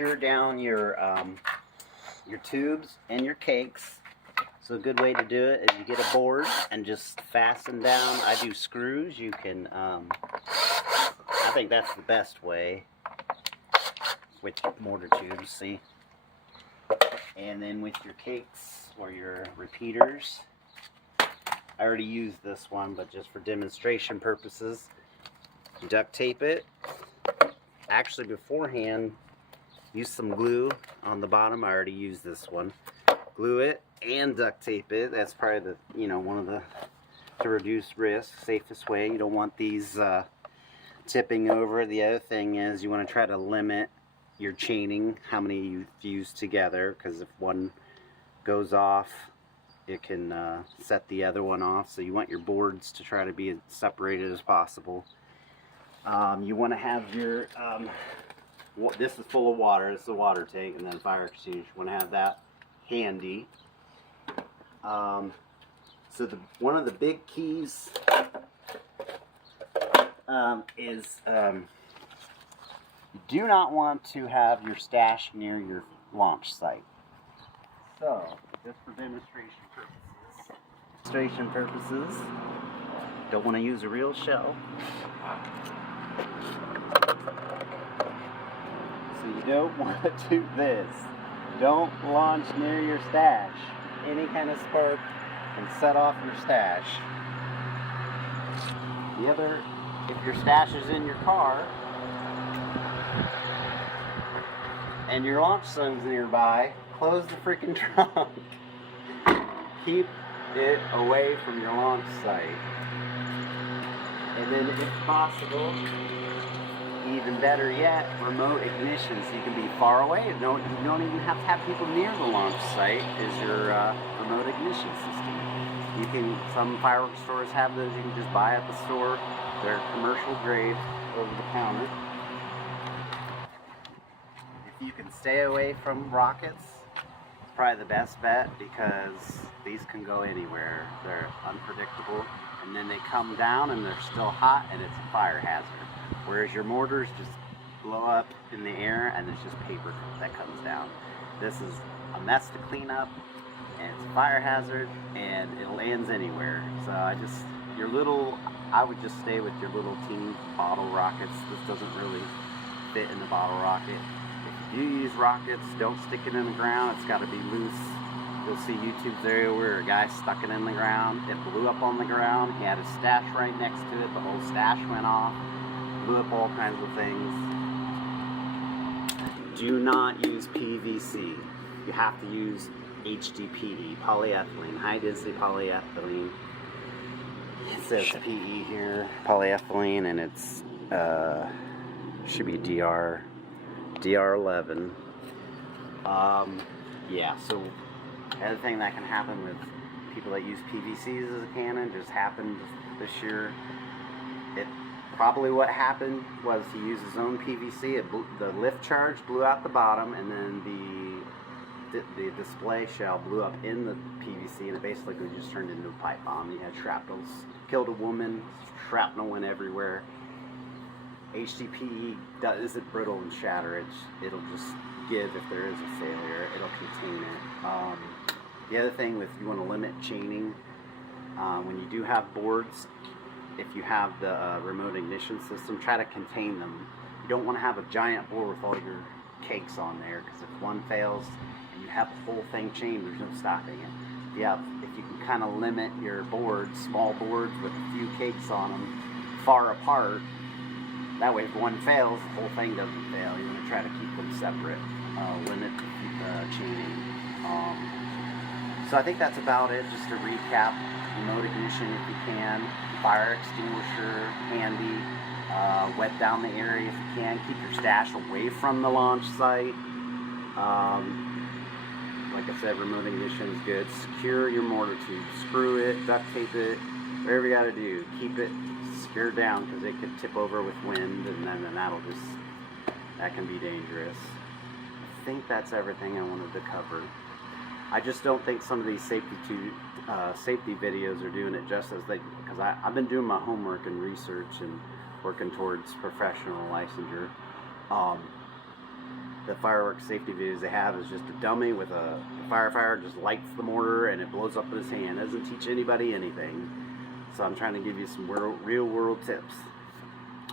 secure down your tubes and your cakes. So a good way to do it is you get a board and just fasten down. I do screws. You can, I think that's the best way with mortar tubes, see? And then with your cakes or your repeaters, I already used this one, but just for demonstration purposes, you duct tape it. Actually, beforehand, use some glue on the bottom. I already used this one. Glue it and duct tape it. That's probably the, one of the, to reduce risk, safest way. You don't want these tipping over. The other thing is you want to try to limit your chaining, how many you fuse together, because if one goes off, it can set the other one off. So you want your boards to try to be as separated as possible. You want to have your, this is full of water, this is a water tank, and then fire extinguisher. You want to have that handy. So one of the big keys is you do not want to have your stash near your launch site. So, just for demonstration purposes, don't want to use a real shell. So you don't want to do this. Don't launch near your stash. Any kind of spark can set off your stash. The other, if your stash is in your car and your launch zone's nearby, close the freaking trunk. Keep it away from your launch site. And then if possible, even better yet, remote ignition, so you can be far away. You don't even have to have people near the launch site, is your remote ignition system. You can, some fireworks stores have those you can just buy at the store. They're commercial grade, over the counter. If you can stay away from rockets, it's probably the best bet, because these can go anywhere. They're unpredictable, and then they come down and they're still hot, and it's a fire hazard. Whereas your mortars just blow up in the air and it's just paper that comes down. This is a mess to clean up, and it's a fire hazard, and it lands anywhere. So I would just stay with your little teeny bottle rockets. This doesn't really fit in the bottle rocket. If you do use rockets, don't stick it in the ground. It's got to be loose. You'll see YouTube's area where a guy stuck it in the ground. It blew up on the ground. He had his stash right next to it. The whole stash went off. Blew up all kinds of things. Do not use PVC. You have to use HDPE, polyethylene, high density polyethylene. It says PE here, polyethylene, and it's should be DR11. Yeah, so the other thing that can happen with people that use PVCs as a cannon just happened this year. Probably what happened was he used his own PVC. The lift charge blew out the bottom, and then the display shell blew up in the PVC, and it basically just turned into a pipe bomb. He had shrapnels, killed a woman, shrapnel went everywhere. HDPE isn't brittle and shatter. It'll just give if there is a failure. It'll contain it. The other thing, if you want to limit chaining, when you do have boards, if you have the remote ignition system, try to contain them. You don't want to have a giant board with all your cakes on there, because if one fails and you have the whole thing chained, there's no stopping it. If you can kind of limit your boards, small boards with a few cakes on them, far apart, that way if one fails, the whole thing doesn't fail. You're going to try to keep them separate, limit chaining. So I think that's about it. Just to recap, remote ignition if you can, fire extinguisher handy, wet down the area if you can, keep your stash away from the launch site. Like I said, remote ignition is good. Secure your mortar tube, screw it, duct tape it, whatever you got to do. Keep it secured down, because it could tip over with wind, and then that can be dangerous. I think that's everything I wanted to cover. I just don't think some of these safety videos are doing it justice. Because I've been doing my homework and research and working towards professional licensure. the fireworks safety videos they have is just a dummy with a firefighter just lights the mortar and it blows up in his hand. Doesn't teach anybody anything. So I'm trying to give you some real world tips.